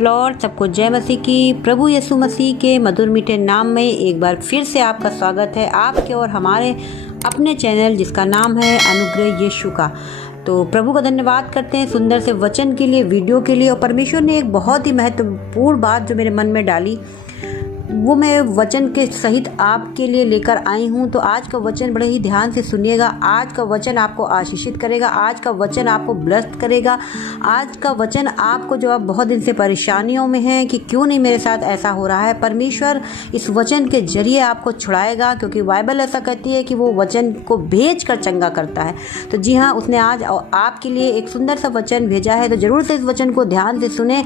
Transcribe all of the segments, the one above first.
Lord, सबको जय मसीह की। प्रभु यीशु मसीह के मधुर मीठे नाम में एक बार फिर से आपका स्वागत है आपके और हमारे अपने चैनल जिसका नाम है अनुग्रह यीशु का। तो प्रभु का धन्यवाद करते हैं सुंदर से वचन के लिए, वीडियो के लिए। और परमेश्वर ने एक बहुत ही महत्वपूर्ण बात जो मेरे मन में डाली वो मैं वचन के सहित आपके लिए लेकर आई हूँ। तो आज का वचन बड़े ही ध्यान से सुनिएगा। आज का वचन आपको आशीषित करेगा, आज का वचन आपको ब्लेस्ड करेगा। आज का वचन आपको, जो आप बहुत दिन से परेशानियों में हैं कि क्यों नहीं मेरे साथ ऐसा हो रहा है, परमेश्वर इस वचन के जरिए आपको छुड़ाएगा। क्योंकि बाइबल ऐसा कहती है कि वो वचन को भेज कर चंगा करता है। तो जी हाँ, उसने आज आपके लिए एक सुंदर सा वचन भेजा है। तो ज़रूर से इस वचन को ध्यान से सुने,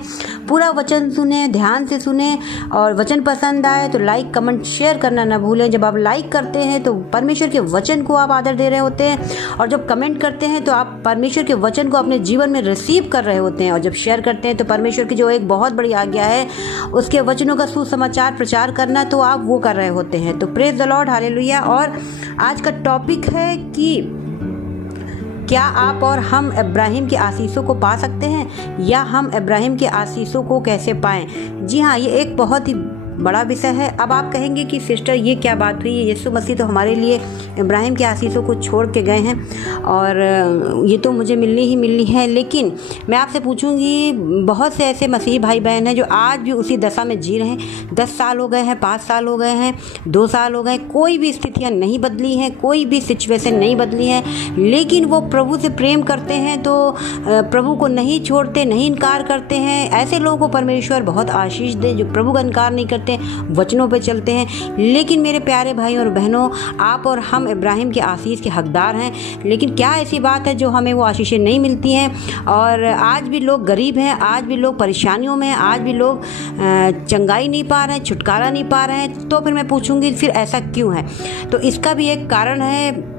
पूरा वचन सुने, ध्यान से सुने। और वचन पसंद आए तो लाइक, कमेंट, शेयर करना ना भूलें। जब आप लाइक करते हैं तो परमेश्वर के वचन को आप आदर दे रहे होते हैं, और जब कमेंट करते हैं तो आप परमेश्वर के वचन को अपने जीवन में रिसीव कर रहे होते हैं, और जब शेयर करते हैं तो परमेश्वर की जो एक बहुत बड़ी आज्ञा है उसके वचनों का सुसमाचार प्रचार करना, तो आप वो कर रहे होते हैं। तो प्रेज द लॉर्ड, हालेलुया। और आज का टॉपिक है कि क्या आप और हम इब्राहिम की आशीषों को पा सकते हैं, या हम इब्राहिम की आशीषों को कैसे पाएं। जी हाँ, ये एक बहुत ही बड़ा विषय है। अब आप कहेंगे कि सिस्टर ये क्या बात हुई है, यीशु मसीह तो हमारे लिए इब्राहिम की आशीषों को छोड़ के गए हैं और ये तो मुझे मिलनी ही मिलनी है। लेकिन मैं आपसे पूछूंगी, बहुत से ऐसे मसीही भाई बहन हैं जो आज भी उसी दशा में जी रहे हैं। 10 साल हो गए हैं, 5 साल हो गए हैं, 2 साल हो गए, कोई भी स्थितियाँ नहीं बदली हैं, कोई भी सिचुएशन नहीं बदली है, लेकिन वो प्रभु से प्रेम करते हैं तो प्रभु को नहीं छोड़ते, नहीं इनकार करते हैं। ऐसे लोगों को परमेश्वर बहुत आशीष दे जो प्रभु का इनकार नहीं करते, वचनों पे चलते हैं। लेकिन मेरे प्यारे भाई और बहनों, आप और हम इब्राहिम की आशीष के हकदार हैं। लेकिन क्या ऐसी बात है जो हमें वो आशीषें नहीं मिलती हैं, और आज भी लोग गरीब हैं, आज भी लोग परेशानियों में हैं, आज भी लोग चंगाई नहीं पा रहे हैं, छुटकारा नहीं पा रहे हैं। तो फिर मैं पूछूंगी, फिर ऐसा क्यों है? तो इसका भी एक कारण है।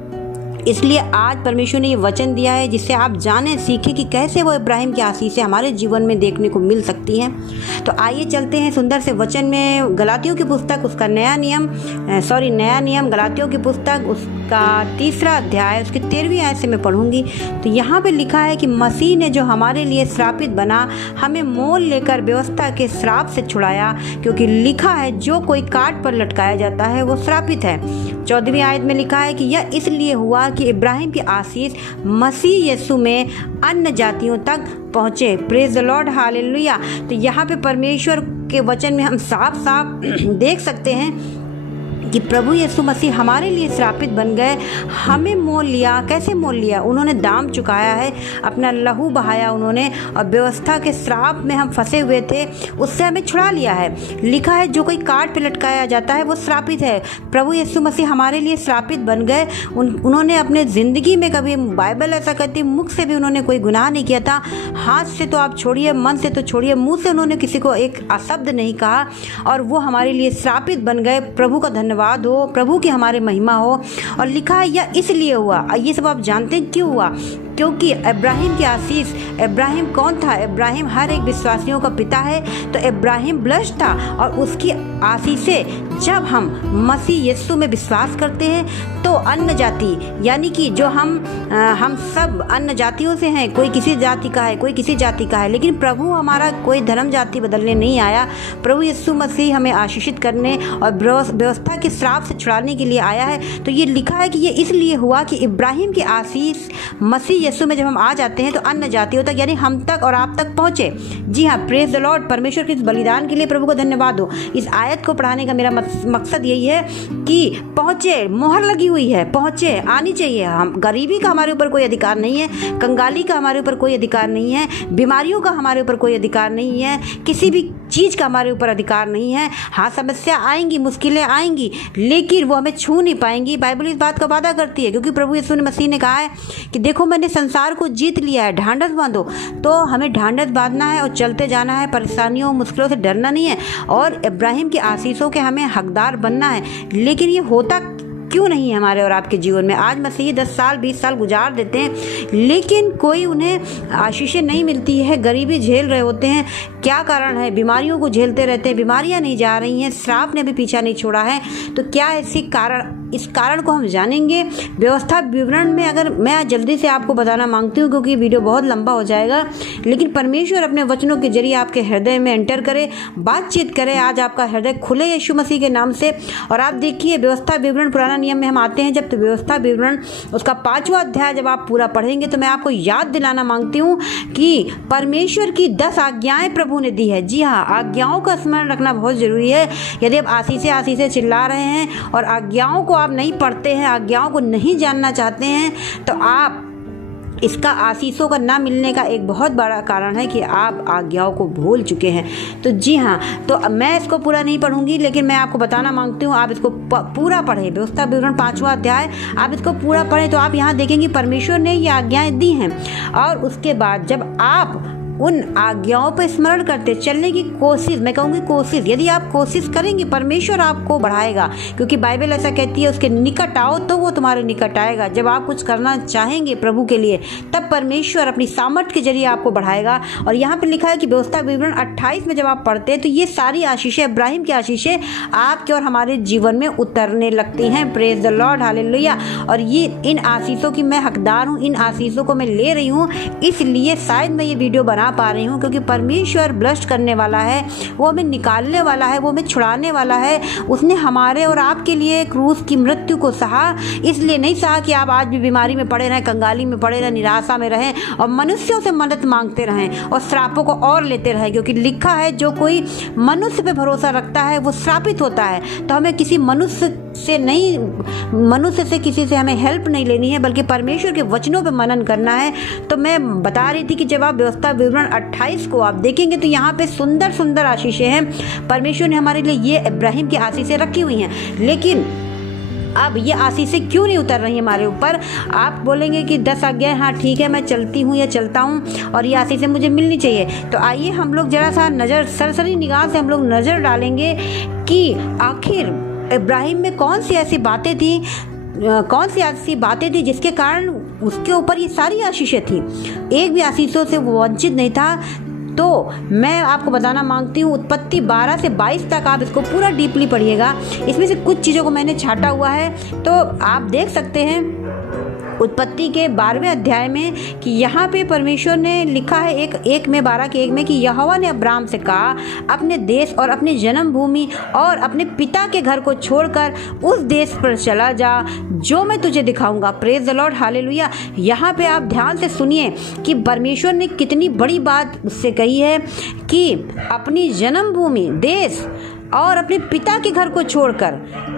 इसलिए आज परमेश्वर ने ये वचन दिया है जिससे आप जाने सीखें कि कैसे वो इब्राहिम की आशीषें हमारे जीवन में देखने को मिल सकती हैं। तो आइए चलते हैं सुंदर से वचन में। गलातियों की पुस्तक, उसका नया नियम, गलातियों की पुस्तक, उसका 3रा अध्याय, उसकी 13वीं आयत से मैं पढ़ूंगी। तो यहाँ पे लिखा है कि मसीह ने जो हमारे लिए श्रापित बना, हमें मोल लेकर व्यवस्था के श्राप से छुड़ाया। क्योंकि लिखा है, जो कोई काट पर लटकाया जाता है वो श्रापित है। 14वीं आयत में लिखा है कि यह इसलिए हुआ कि इब्राहिम की आशीष मसीह यीशु में अन्य जातियों तक पहुँचे। Praise the Lord, hallelujah. तो यहाँ पे परमेश्वर के वचन में हम साफ साफ देख सकते हैं कि प्रभु यीशु मसीह हमारे लिए श्रापित बन गए, हमें मोल लिया। कैसे मोल लिया? उन्होंने दाम चुकाया है, अपना लहू बहाया उन्होंने, और व्यवस्था के श्राप में हम फंसे हुए थे, उससे हमें छुड़ा लिया है। लिखा है, जो कोई काट पे लटकाया जाता है वो श्रापित है। प्रभु यीशु मसीह हमारे लिए श्रापित बन गए। उन्होंने अपने ज़िंदगी में कभी, बाइबल ऐसा कहती है, मुख से भी उन्होंने कोई गुनाह नहीं किया था। हाथ से तो आप छोड़िए, मन से तो छोड़िए, मुँह से उन्होंने किसी को एक अशब्द नहीं कहा, और वो हमारे लिए श्रापित बन गए। प्रभु का धन्यवाद हो, प्रभु की हमारे महिमा हो। और लिखा है, यह इसलिए हुआ। ये सब आप जानते हैं क्यों हुआ? क्योंकि इब्राहिम की आशीष, इब्राहिम कौन था? इब्राहिम हर एक विश्वासियों का पिता है। तो इब्राहिम ब्लेस्ड था, और उसकी आशीषें जब हम मसीह यीशु में विश्वास करते हैं तो अन्य जाति, यानी कि जो हम सब अन्य जातियों से हैं। कोई किसी जाति का है, कोई किसी जाति का है, लेकिन प्रभु हमारा कोई धर्म जाति बदलने नहीं आया। प्रभु यीशु मसीह हमें आशीषित करने और व्यवस्था के श्राप से छुड़ाने के लिए आया है। तो ये लिखा है कि ये इसलिए हुआ कि इब्राहिम की आशीष मसीह यीशु में जब हम आ जाते हैं तो अन्य जातियों तक, यानी हम तक और आप तक पहुँचे। जी हाँ, प्रेज द लॉर्ड। परमेश्वर के इस बलिदान के लिए प्रभु को धन्यवाद हो। इस आयत को पढ़ाने का मेरा मकसद यही है कि पहुँचे, मोहर लगी हुई है, पहुँचे, आनी चाहिए। हम गरीबी का हमारे ऊपर कोई अधिकार नहीं है, कंगाली का हमारे ऊपर कोई अधिकार नहीं है, बीमारियों का हमारे ऊपर कोई अधिकार नहीं है, किसी भी चीज़ का हमारे ऊपर अधिकार नहीं है। हाँ, समस्या आएंगी, मुश्किलें आएंगी, लेकिन वो हमें छू नहीं पाएंगी। बाइबल इस बात का वादा करती है, क्योंकि प्रभु यीशु मसीह ने कहा है कि देखो मैंने संसार को जीत लिया है, ढांढस बांधो। तो हमें ढांढस बांधना है और चलते जाना है, परेशानियों मुश्किलों से डरना नहीं है, और इब्राहिम की आशीषों के हमें हकदार बनना है। लेकिन ये होता क्यों नहीं है हमारे और आपके जीवन में? आज मसीही 10 साल 20 साल गुजार देते हैं, लेकिन कोई उन्हें आशीषें नहीं मिलती है, गरीबी झेल रहे होते हैं। क्या कारण है? बीमारियों को झेलते रहते हैं, बीमारियां नहीं जा रही हैं, श्राप ने भी पीछा नहीं छोड़ा है। तो क्या ऐसी कारण इस कारण को हम जानेंगे। व्यवस्था विवरण में अगर मैं जल्दी से आपको बताना मांगती हूँ क्योंकि वीडियो बहुत लंबा हो जाएगा, लेकिन परमेश्वर अपने वचनों के जरिए आपके हृदय में एंटर करे, बातचीत करे। आज आपका हृदय खुले यीशु मसीह के नाम से। और आप देखिए व्यवस्था विवरण पुराना नियम में हम आते हैं जब, तो व्यवस्था विवरण उसका 5वां अध्याय जब आप पूरा पढ़ेंगे तो मैं आपको याद दिलाना मांगती हूँ कि परमेश्वर की 10 आज्ञाएं प्रभु ने दी है। जी हाँ, आज्ञाओं का स्मरण रखना बहुत जरूरी है। यदि आप आशीष चिल्ला रहे हैं और आज्ञाओं को आप नहीं पढ़ते हैं, आज्ञाओं को नहीं जानना चाहते हैं, तो आप इसका आशीषों का ना मिलने का एक बहुत बड़ा कारण है कि आप आज्ञाओं को भूल चुके हैं। तो जी हाँ, तो मैं इसको पूरा नहीं पढ़ूंगी, लेकिन मैं आपको बताना मांगती हूँ आप इसको पूरा पढ़ें। व्यवस्था विवरण 5वां अध्याय आप इसको पूरा पढ़ें तो आप यहाँ देखेंगे परमेश्वर ने ये आज्ञाएं दी हैं। और उसके बाद जब आप उन आज्ञाओं पर स्मरण करते चलने की कोशिश, मैं कहूँगी कोशिश, यदि आप कोशिश करेंगे परमेश्वर आपको बढ़ाएगा, क्योंकि बाइबल ऐसा कहती है उसके निकट आओ तो वो तुम्हारे निकट आएगा। जब आप कुछ करना चाहेंगे प्रभु के लिए तब परमेश्वर अपनी सामर्थ्य के जरिए आपको बढ़ाएगा। और यहाँ पे लिखा है कि व्यवस्था विवरण 28 में जब आप पढ़ते हैं तो ये सारी आशीषें, इब्राहिम की आशीषें आपके और हमारे जीवन में उतरने लगती हैं। Praise the Lord, hallelujah. और ये इन आशीषों की मैं हकदार हूँ, इन आशीषों को मैं ले रही हूँ, इसलिए शायद मैं ये वीडियो बना पा रही हूँ क्योंकि परमेश्वर ब्लेस्ड करने वाला है, वो हमें निकालने वाला है, वो हमें छुड़ाने वाला है। उसने हमारे और आपके लिए क्रूस की मृत्यु को सहा, इसलिए नहीं सहा कि आप आज भी बीमारी में पड़े रहें, कंगाली में पड़े रहें, निराशा में रहें और मनुष्यों से मदद मांगते रहें और श्रापों को और लेते रहें, क्योंकि लिखा है जो कोई मनुष्य पे भरोसा रखता है वो श्रापित होता है। तो हमें किसी मनुष्य से किसी से हमें हेल्प नहीं लेनी है, बल्कि परमेश्वर के वचनों पे मनन करना है। तो मैं बता रही थी कि जब आप व्यवस्था विवरण 28 को आप देखेंगे तो यहाँ पे सुंदर सुंदर आशीषें हैं। परमेश्वर ने हमारे लिए ये इब्राहिम की आशीषें रखी हुई हैं, लेकिन अब ये आशीषें क्यों नहीं उतर रही हमारे ऊपर? आप बोलेंगे कि 10 आज्ञाएं, हाँ ठीक है मैं चलती हूँ या चलता हूँ और ये आशीषें मुझे मिलनी चाहिए। तो आइए हम लोग जरा सा नज़र, सरसरी निगाह से हम लोग नज़र डालेंगे कि आखिर इब्राहिम में कौन सी ऐसी बातें थी जिसके कारण उसके ऊपर ये सारी आशीषें थी। एक भी आशीषों से वो वंचित नहीं था। तो मैं आपको बताना मांगती हूँ उत्पत्ति 12 से 22 तक आप इसको पूरा डीपली पढ़िएगा। इसमें से कुछ चीज़ों को मैंने छाटा हुआ है तो आप देख सकते हैं उत्पत्ति के 12वें अध्याय में कि यहाँ पे परमेश्वर ने लिखा है 1:12 में कि यहोवा ने अब्राम से कहा अपने देश और अपनी जन्मभूमि और अपने पिता के घर को छोड़कर उस देश पर चला जा जो मैं तुझे दिखाऊंगा। Praise the Lord, hallelujah. यहाँ पे आप ध्यान से सुनिए कि परमेश्वर ने कितनी बड़ी बात उससे कही है कि अपनी जन्मभूमि, देश और अपने पिता के घर को छोड़कर,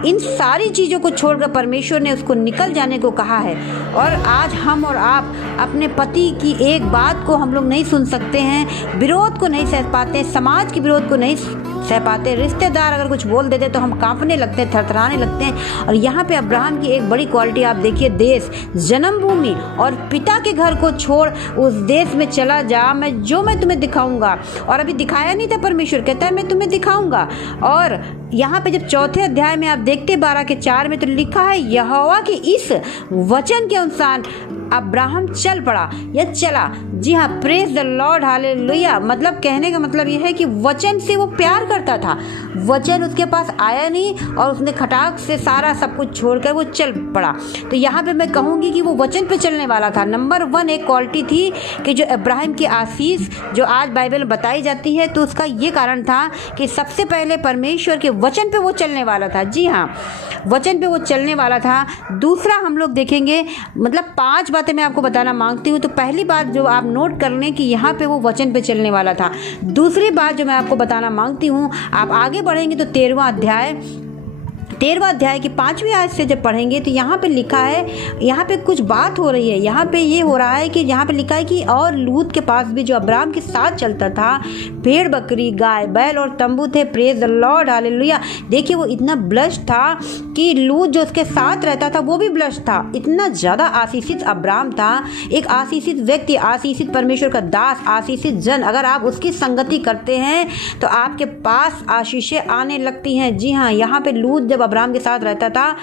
इन सारी चीज़ों को छोड़कर परमेश्वर ने उसको निकल जाने को कहा है। और आज हम और आप अपने पति की एक बात को हम लोग नहीं सुन सकते हैं, विरोध को नहीं सह पाते, समाज के विरोध को नहीं सह पाते, रिश्तेदार अगर कुछ बोल देते तो हम कांपने लगते हैं, थरथराने लगते हैं। और यहाँ पे अब्राहम की एक बड़ी क्वालिटी आप देखिए, देश, जन्मभूमि और पिता के घर को छोड़ उस देश में चला जा जो मैं तुम्हें दिखाऊंगा। और अभी दिखाया नहीं था, परमेश्वर कहता है मैं तुम्हें दिखाऊंगा। और यहाँ पे जब 4थे अध्याय में आप देखते 12:4 में तो लिखा है यहोवा के इस वचन के अनुसार अब्राहम चल पड़ा या चला। जी हाँ, प्रेज द लॉर्ड, हालेलुया। मतलब कहने का मतलब यह है कि वचन से वो प्यार करता था, वचन उसके पास आया नहीं और उसने खटाक से सारा सब कुछ छोड़कर वो चल पड़ा। तो यहाँ पे मैं कहूँगी कि वो वचन पे चलने वाला था। नंबर 1 एक क्वालिटी थी कि जो इब्राहिम की आशीष जो आज बाइबल में बताई जाती है तो उसका ये कारण था कि सबसे पहले परमेश्वर के वचन पे वो चलने वाला था। जी हाँ, वचन पे वो चलने वाला था। दूसरा हम लोग देखेंगे, मतलब 5 बातें मैं आपको बताना मांगती हूँ। तो पहली बात जो आप नोट कर लें कि यहाँ पे वो वचन पे चलने वाला था। दूसरी बात जो मैं आपको बताना मांगती हूँ, आप आगे बढ़ेंगे तो 13वां अध्याय की 5वीं आयत से जब पढ़ेंगे तो यहाँ पे लिखा है, यहाँ पे कुछ बात हो रही है। यहाँ पे ये हो रहा है कि यहाँ पे लिखा है कि और लूत के पास भी जो अब्राम के साथ चलता था भेड़ बकरी, गाय बैल और तंबू थे। Praise the Lord, hallelujah. देखिए वो इतना ब्लेस्ड था कि लूत जो उसके साथ रहता था वो भी ब्लेस्ड था। इतना ज़्यादा आशीषित अब्राम था, एक आशीषित व्यक्ति, आशीषित परमेश्वर का दास, आशीषित जन। अगर आप उसकी संगति करते हैं तो आपके पास आशीषें आने लगती हैं। जी हाँ, यहाँ पे लूत जब अब्राम के साथ रहता था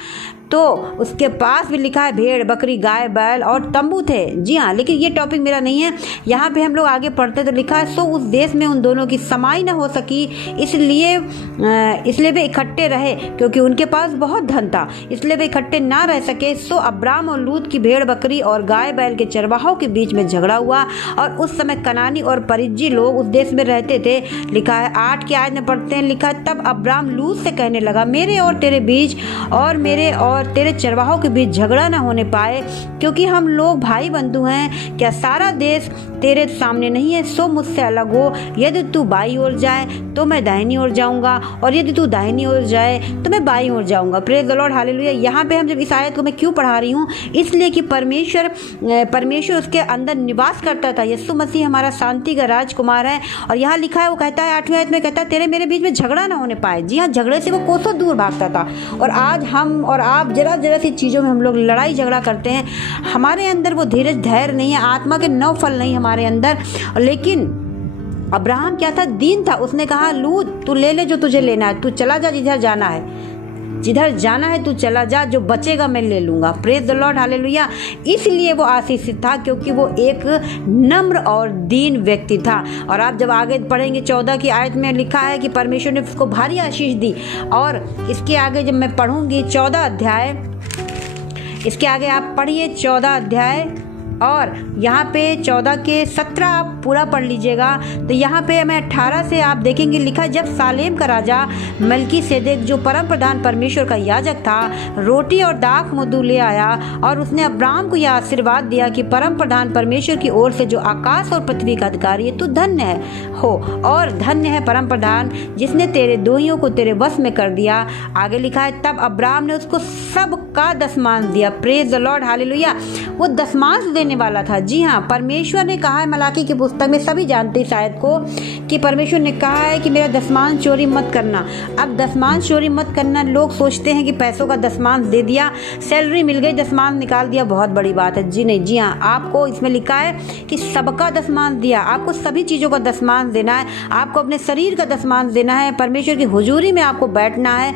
तो उसके पास भी लिखा है भेड़ बकरी गाय बैल और तंबू थे। जी हाँ, लेकिन ये टॉपिक मेरा नहीं है। यहाँ पे हम लोग आगे पढ़ते तो लिखा है सो उस देश में उन दोनों की समाई न हो सकी, इसलिए वे इकट्ठे रहे क्योंकि उनके पास बहुत धन था, इसलिए वे इकट्ठे ना रह सके। सो अब्राम और लूत की भेड़ बकरी और गाय बैल के चरवाहों के बीच में झगड़ा हुआ और उस समय कनानी और परिज्जी लोग उस देश में रहते थे। लिखा है 8 की आयत में पढ़ते हैं, लिखा है तब अब्राम लूत से कहने लगा मेरे और तेरे बीच और मेरे और तेरे चरवाहों के बीच झगड़ा न होने पाए, क्योंकि हम लोग भाई बंधु हैं। क्या सारा देश तेरे सामने नहीं है? सो मुझसे अलग हो, यदि तू बाईं ओर जाए तो मैं दाहिनी ओर जाऊंगा और यदि तू दाहिनी ओर जाए तो मैं बाईं ओर जाऊंगा। Praise the Lord, hallelujah. यहाँ पे हम जब इस आयत को मैं क्यों पढ़ा रही हूँ, इसलिए कि परमेश्वर उसके अंदर निवास करता था। यीशु मसीह हमारा शांति का राजकुमार है और यहाँ लिखा है, वो कहता है 8वीं आयत में कहता है तेरे मेरे बीच में झगड़ा ना होने पाए। जी हाँ, झगड़े से वो कोसों दूर भागता था। और आज हम और आप जरा सी चीज़ों में हम लोग लड़ाई झगड़ा करते हैं। हमारे अंदर वो धीरज धैर्य नहीं है, आत्मा के 9 फल नहीं हमारे अंदर। लेकिन अब्राहम क्या था? दीन था। उसने कहा लूत तू ले ले जो तुझे लेना है, तू चला जा जिधर जाना है, जिधर जाना है तू चला जा, जो बचेगा मैं ले लूँगा। Praise the Lord, hallelujah. इसलिए वो आशीषित था क्योंकि वो एक नम्र और दीन व्यक्ति था। और आप जब आगे पढ़ेंगे 14 की आयत में लिखा है कि परमेश्वर ने उसको भारी आशीष दी। और इसके आगे जब मैं पढ़ूंगी 14 अध्याय, इसके आगे आप पढ़िए 14 अध्याय और यहाँ पे 14 के 17 आप पूरा पढ़ लीजिएगा। तो यहाँ पे मैं 18 से आप देखेंगे लिखा, जब सालेम का राजा मलकीसेदेक जो परम प्रधान परमेश्वर का याजक था रोटी और दाख मधु ले आया और उसने अब्राम को यह आशीर्वाद दिया कि परम प्रधान परमेश्वर की ओर से जो आकाश और पृथ्वी का अधिकारी है तू धन्य है हो और धन्य है परम प्रधान जिसने तेरे दोहियों को तेरे वश में कर दिया। आगे लिखा है तब अब्राम ने उसको सबका दशमांश दिया। Praise the Lord, hallelujah. वो दशमांश देने वाला था। जी हाँ, परमेश्वर ने कहा है मलाकी की पुस्तक में, सभी जानते हैं शायद को, कि परमेश्वर ने कहा है कि मेरा दशमांश चोरी मत करना। अब दशमांश चोरी मत करना, लोग सोचते हैं कि पैसों का दशमांश दे दिया, सैलरी मिल गई, दशमांश निकाल दिया, बहुत बड़ी बात है। जी नहीं, जी हाँ, आपको इसमें लिखा है कि सबका दशमांश दिया। आपको सभी चीज़ों का दशमांश देना है, आपको अपने शरीर का दशमांश देना है, परमेश्वर की हुजूरी में आपको बैठना है।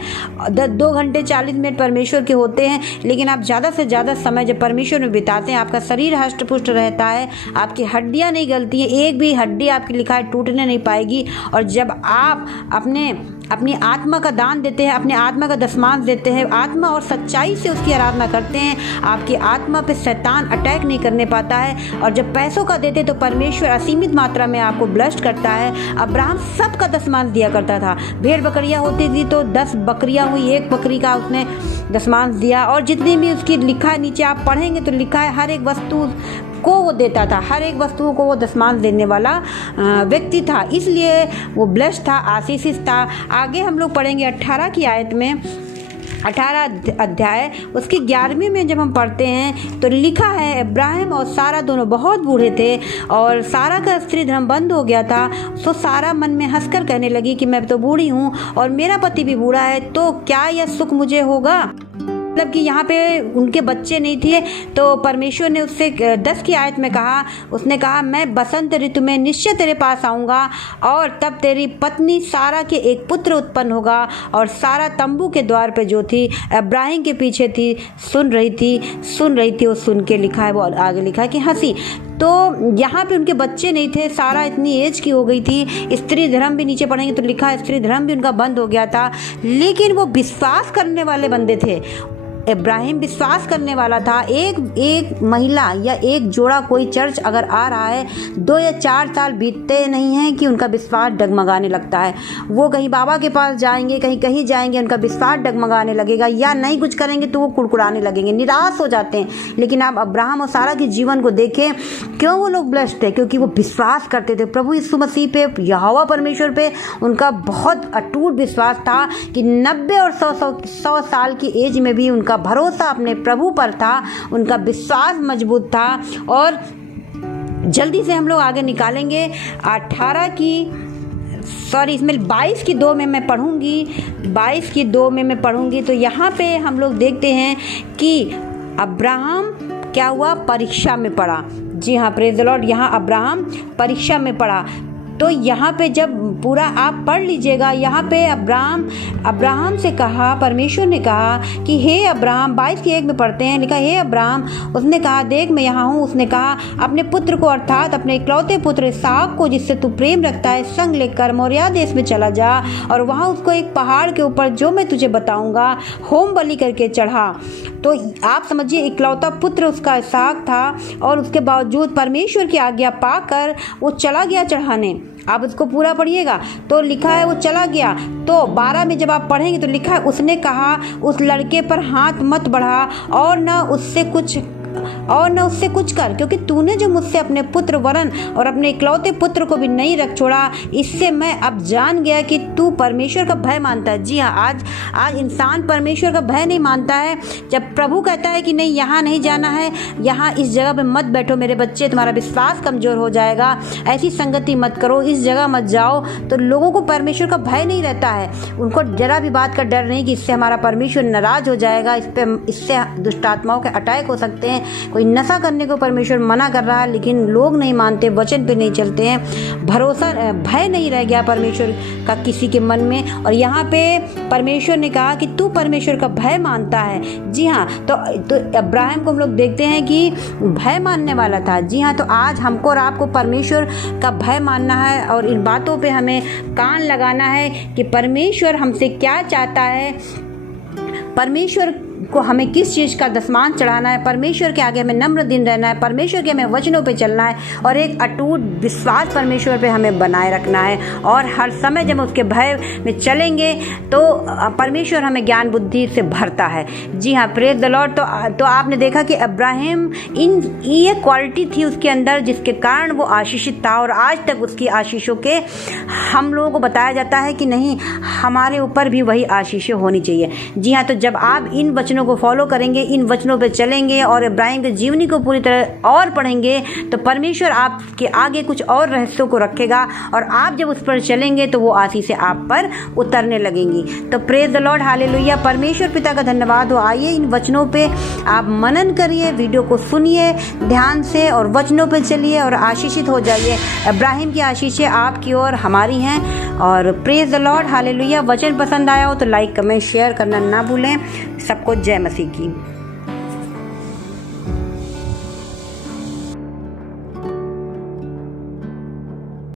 2 घंटे 40 मिनट परमेश्वर के होते हैं, लेकिन आप ज़्यादा से ज़्यादा समय जब परमेश्वर में बिताते हैं, आपका शरीर हष्ट पुष्ट रहता है, आपकी हड्डियां नहीं गलती हैं, एक भी हड्डी आपकी लिखा है टूटने नहीं पाएगी। और जब आप अपनी आत्मा का दान देते हैं, अपने आत्मा का दशमांश देते हैं, आत्मा और सच्चाई से उसकी आराधना करते हैं, आपकी आत्मा पे शैतान अटैक नहीं करने पाता है। और जब पैसों का देते तो परमेश्वर असीमित मात्रा में आपको ब्लेस्ड करता है। अब्राहम सबका दशमांश दिया करता था। भेड़ बकरियां होती थी तो 10 बकरियां हुई, 1 बकरी का उसने दशमांश दिया। और जितनी भी उसकी लिखा है, नीचे आप पढ़ेंगे तो लिखा है हर एक वस्तु को वो देता था, हर एक वस्तु को वो दशमांश देने वाला व्यक्ति था, इसलिए वो ब्लेस्ड था, आशीषित था। आगे हम लोग पढ़ेंगे 18 की आयत में, 18 अध्याय उसकी 11वीं में जब हम पढ़ते हैं तो लिखा है इब्राहिम और सारा दोनों बहुत बूढ़े थे और सारा का स्त्री धर्म बंद हो गया था। तो सारा मन में हंसकर कहने लगी कि मैं तो बूढ़ी हूँ और मेरा पति भी बूढ़ा है, तो क्या यह सुख मुझे होगा? मतलब कि यहाँ पे उनके बच्चे नहीं थे, तो परमेश्वर ने उससे 10 की आयत में कहा, उसने कहा मैं बसंत ऋतु में निश्चय तेरे पास आऊँगा और तब तेरी पत्नी सारा के एक पुत्र उत्पन्न होगा। और सारा तंबू के द्वार पे जो थी इब्राहिम के पीछे थी, सुन रही थी। वो सुन के लिखा है, वो आगे लिखा है कि हंसी। तो यहाँ पे उनके बच्चे नहीं थे, सारा इतनी एज की हो गई थी। स्त्री धर्म भी नीचे पढ़ेंगे तो लिखा है स्त्री धर्म भी उनका बंद हो गया था, लेकिन वो विश्वास करने वाले बंदे थे। इब्राहिम विश्वास करने वाला था। एक महिला या एक जोड़ा कोई चर्च अगर आ रहा है, 2 या 4 साल बीतते नहीं हैं कि उनका विश्वास डगमगाने लगता है। वो कहीं बाबा के पास जाएंगे, कहीं जाएंगे, उनका विश्वास डगमगाने लगेगा, या नहीं कुछ करेंगे तो वो कुड़कुड़ाने लगेंगे, निराश हो जाते हैं। लेकिन आप अब्राहम और सारा के जीवन को देखें, क्यों वो लोग ब्लेस्ड थे? क्योंकि वो विश्वास करते थे प्रभु यीशु मसीह पे, यहोवा परमेश्वर पे। उनका बहुत अटूट विश्वास था कि 90 और 100 साल की एज में भी उनका भरोसा अपने प्रभु पर था, उनका विश्वास मजबूत था। और जल्दी से हम लोग आगे निकालेंगे 18 की, सॉरी इसमें 22 की 2 में मैं पढ़ूंगी, 22 की 2 में मैं पढ़ूंगी। तो यहाँ पे हम लोग देखते हैं कि अब्राहम क्या हुआ, परीक्षा में पड़ा। जी हाँ, प्रेज द लॉर्ड, यहाँ अब्राहम परीक्षा में पड़ा। तो यहाँ पे जब पूरा आप पढ़ लीजिएगा, यहाँ पे अब्राहम से कहा, परमेश्वर ने कहा कि हे अब्राहम, 22:1 में पढ़ते हैं, लिखा हे अब्राहम, उसने कहा देख मैं यहाँ हूँ। उसने कहा अपने पुत्र को अर्थात अपने इकलौते पुत्र इसहाक को जिससे तू प्रेम रखता है संग लेकर मोरिया देश में चला जा और वहाँ उसको एक पहाड़ के ऊपर जो मैं तुझे बताऊंगा होम बलि करके चढ़ा। तो आप समझिए इकलौता पुत्र उसका इसहाक था और उसके बावजूद परमेश्वर की आज्ञा पाकर वो चला गया चढ़ाने। आप उसको पूरा पढ़िएगा तो लिखा है वो चला गया। तो 12 में जब आप पढ़ेंगे तो लिखा है उसने कहा उस लड़के पर हाथ मत बढ़ा और न उससे कुछ कर, क्योंकि तूने जो मुझसे अपने पुत्र वरन और अपने इकलौते पुत्र को भी नहीं रख छोड़ा, इससे मैं अब जान गया कि तू परमेश्वर का भय मानता है। जी हाँ, आज इंसान परमेश्वर का भय नहीं मानता है। जब प्रभु कहता है कि नहीं यहाँ नहीं जाना है, यहाँ इस जगह पे मत बैठो मेरे बच्चे, तुम्हारा विश्वास कमज़ोर हो जाएगा, ऐसी संगति मत करो, इस जगह मत जाओ, तो लोगों को परमेश्वर का भय नहीं रहता है। उनको जरा भी बात का डर नहीं कि इससे हमारा परमेश्वर नाराज़ हो जाएगा, इससे दुष्ट आत्माओं के अटैक हो सकते हैं। कोई नशा करने को परमेश्वर मना कर रहा है लेकिन लोग नहीं मानते, वचन पे नहीं चलते हैं, भरोसा भय नहीं रह गया परमेश्वर का किसी के मन में। और यहाँ पे परमेश्वर ने कहा कि तू परमेश्वर का भय मानता है। जी हाँ, तो अब्राहम को हम लोग देखते हैं कि भय मानने वाला था। जी हाँ, तो आज हमको और आपको परमेश्वर का भय मानना है और इन बातों पे हमें कान लगाना है कि परमेश्वर हमसे क्या चाहता है, परमेश्वर को हमें किस चीज़ का दशमान चढ़ाना है, परमेश्वर के आगे हमें नम्र दिन रहना है, परमेश्वर के हमें वचनों पे चलना है और एक अटूट विश्वास परमेश्वर पे हमें बनाए रखना है। और हर समय जब उसके भय में चलेंगे तो परमेश्वर हमें ज्ञान बुद्धि से भरता है। जी हाँ, प्रेज द लॉर्ड। तो आपने देखा कि अब्राहम ये क्वालिटी थी उसके अंदर जिसके कारण वो आशीषित था और आज तक उसकी आशीषों के हम लोगों को बताया जाता है कि नहीं, हमारे ऊपर भी वही आशीषें होनी चाहिए। जी हाँ, तो जब आप इन वचनों को फॉलो करेंगे, इन वचनों पे चलेंगे और इब्राहिम की जीवनी को पूरी तरह और पढ़ेंगे तो परमेश्वर आपके आगे कुछ और रहस्यों को रखेगा और आप जब उस पर चलेंगे तो वो आशीष आप पर उतरने लगेंगी। तो प्रेज द लॉर्ड, हालेलुया। परमेश्वर पिता का धन्यवाद हो। आइए इन वचनों पे आप मनन करिए, वीडियो को सुनिए ध्यान से और वचनों पे चलिए और आशीषित हो जाइए। इब्राहिम की आशीषें आपकी और हमारी हैं। और प्रेज द लॉर्ड, हालेलुया। वचन पसंद आया हो तो लाइक कमेंट शेयर करना ना भूलें। सबको जय मसीह की।